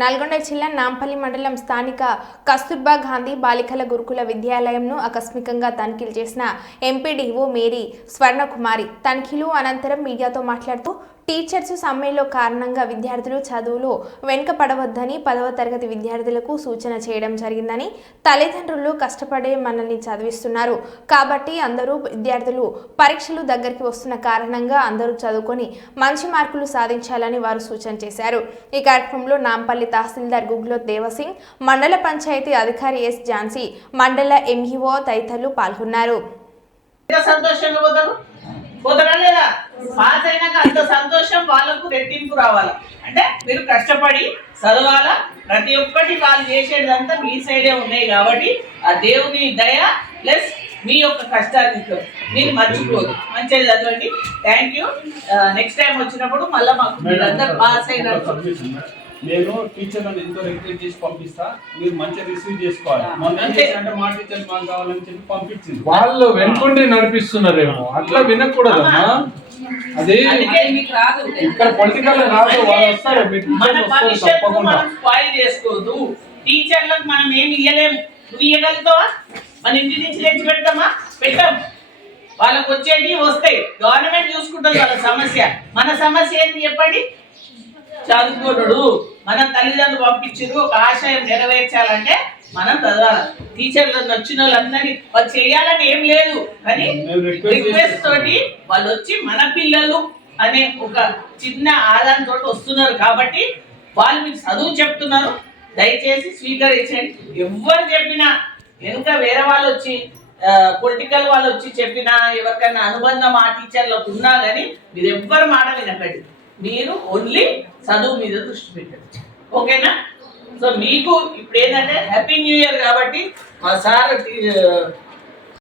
నల్గొండ జిల్లా నాంపల్లి మండలం స్థానిక కస్తూర్బా గాంధీ బాలికల గురుకుల విద్యాలయంను ఆకస్మికంగా తనిఖీలు చేసిన ఎంపీడీఓ మేరీ స్వర్ణకుమారి తనిఖీలు అనంతరం మీడియాతో మాట్లాడుతూ టీచర్స్ సమ్మెలో కారణంగా విద్యార్థులు చదువులో వెనుకపడవద్దని 10వ తరగతి విద్యార్థులకు సూచన చేయడం జరిగిందని తల్లిదండ్రులు కష్టపడే మనల్ని చదివిస్తున్నారు కాబట్టి అందరూ విద్యార్థులు పరీక్షలు దగ్గరికి వస్తున్న కారణంగా అందరూ చదువుకొని మంచి మార్కులు సాధించాలని వారు సూచన చేశారు। ఈ కార్యక్రమంలో నాంపల్లి తహసీల్దార్ గుగ్లోత్ దేవసింగ్, మండల పంచాయతీ అధికారి ఎస్ ఝాన్సీ, మండల ఎంఈఓ తదితరులు పాల్గొన్నారు। పోతారా లేదా? పాస్ అయినాక అంత సంతోషం వాళ్ళకు రెట్టింపు రావాలా అంటే మీరు కష్టపడి చదవాలా। ప్రతి ఒక్కటి వాళ్ళు చేసేదంతా మీ సైడే ఉన్నాయి కాబట్టి ఆ దేవుని దయ ప్లస్ మీ యొక్క కష్టాన్ని మీరు మర్చిపోదు। మంచిగా చదవండి। Thank you. నెక్స్ట్ టైం వచ్చినప్పుడు మళ్ళీ మాకు మీరందరూ పాస్ అయినట్టు నేను టీచర్లను ఎంతో రిక్వెస్ట్ చేసి పంపిస్తా, మీరు మంచిగా రిసీవ్ చేసుకోవాలి। అంటే మా టీచర్ మాకు కావాలని చెప్పి పంపించింది, వాళ్ళు వెనుకుండి నడిపిస్తున్నారేమో, అట్లా వినకూడదమ్మా। అది ఇక్కడ పొలిటికల్ రాదు, వాళ్ళు వస్తారు తప్పకుండా స్పాయిల్ చేసుకోవద్దు। టీచర్లకు మనం ఏమి ఇయ్యలేము, నువ్వు ఇయ్యగలుగుతావా? మన ఇంటి నుంచి తెచ్చి పెడతామా? పెట్టాం। వాళ్ళకు వచ్చేది వస్తాయి, గవర్నమెంట్ చూసుకుంటుంది వాళ్ళ సమస్య। మన సమస్య ఏంటి చెప్పండి? చదువుకోడు। మన తల్లిదండ్రులు పంపించారు, ఒక ఆశయం నెరవేర్చాలంటే మనం చదవాలి। టీచర్లు వచ్చిన వాళ్ళందరినీ వాళ్ళు చేయాలని ఏం లేదు, కానీ రిక్వెస్ట్ తోటి వాళ్ళు వచ్చి మన పిల్లలు అనే ఒక చిన్న ఆధారంతో వస్తున్నారు కాబట్టి వాళ్ళు మీకు చదువు చెప్తున్నారు, దయచేసి స్వీకరించండి। ఎవరు చెప్పినా ఇంకా వేరే వాళ్ళు వచ్చి పొలిటికల్ వాళ్ళు వచ్చి చెప్పినా ఎవరికైనా అనుబంధం ఆ టీచర్లకు ఉన్నా కానీ మీరు ఎవ్వరు మాట వినకండి, మీరు ఓన్లీ చదువు మీద దృష్టి పెట్టండి, ఓకేనా? సో మీకు ఇప్పుడు ఏంటంటే హ్యాపీ న్యూ ఇయర్ కాబట్టి మా సార్